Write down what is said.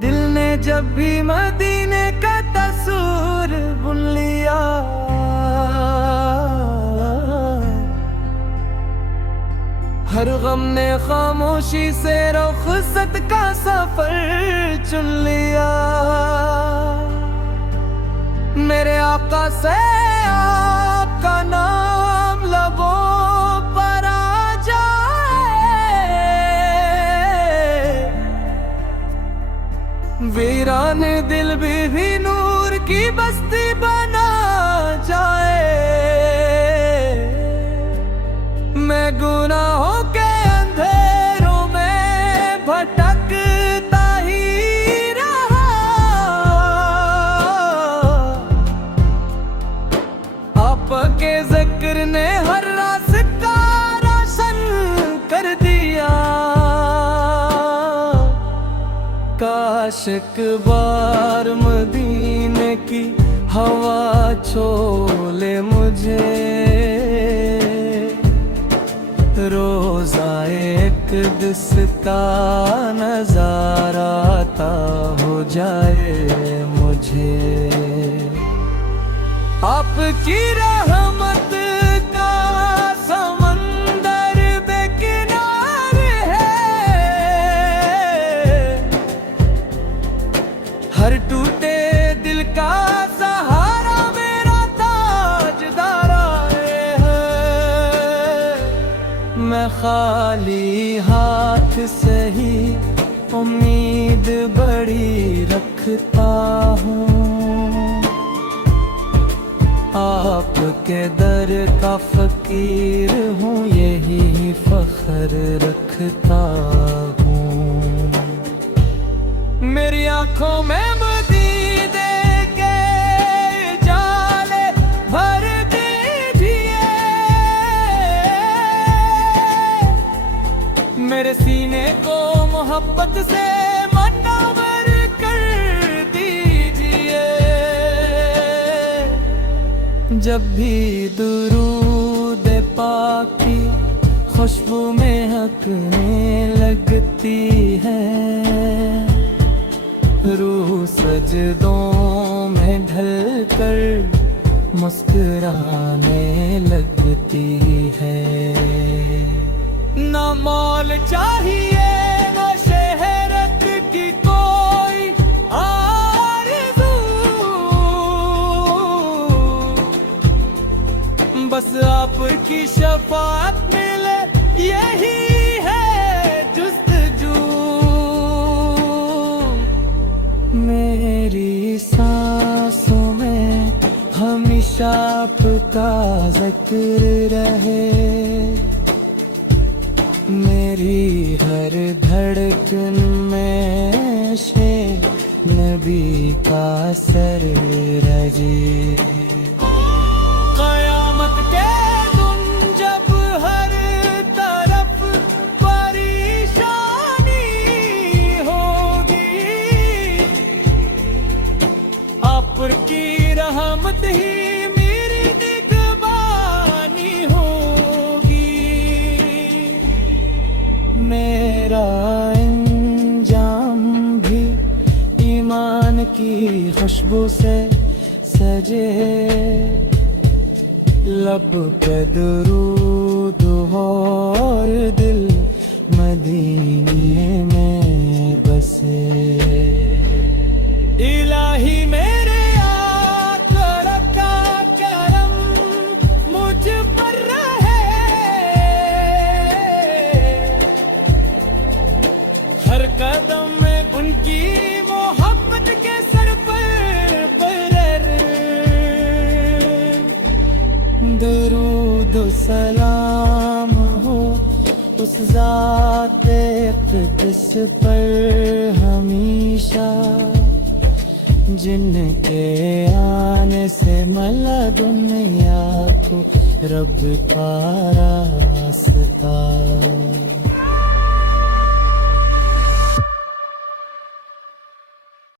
दिल ने जब भी मदीने का तस्वीर बुन लिया, हर गम ने खामोशी से रुखसत का सफर चुन लिया। मेरे आका से आपका नाम लबों पर आ जाए, वीरान दिल भी नूर की बस्ती बना जाए। मैं गुनाहों के अंधेरों में भटकता ही रहा, आपके जिक्र ने हर रास्ता रोशन कर दिया। काश एक बार मदीने की हवा छोले मुझे, रोज़ाए एक दिसता नज़ारा आता हो जाए मुझे। आपकी रहमत का समंदर बेकिनार है, हर टूटे दिल का सहारा मेरा ताजदार है। मैं खाली हाथ से ही उम्मीद बड़ी रखता हूँ, आपके दर का फकीर हूँ, यही फख्र रखता हूँ। मेरी आँखों में मदीने के जाले भर दीजिए, मेरे सीने को मोहब्बत से मनवर कर दीजिए। जब भी दुरूद पाक की खुशबू महकने लगती है, रूह सजदों में ढल कर मुस्कुराने लगती है। ना मौल चाहिए ना शहरत की कोई आरज़ू, बस आपकी शफाअत मिले यही है जुस्तजू। मेरी सांसों में हमेशा आपका जिक्र रहे, मेरी हर धड़कन में शे नबी का सर रजे। क़यामत के दिन जब हर तरफ परेशानी होगी, आपकी रहमत ही मेरा अंजाम भी ईमान की खुशबू से सजे। लब पे दुरूद और दिल मदीने में बसे। इलाही मेरे आका का करम मुझ पर हर कदम में उनकी मोहब्बत के सर पर दुरूद सलाम हो उस ज़ाते क़ुद्स पर हमेशा, जिनके आने से मला दुनिया को रब तारा रास्ते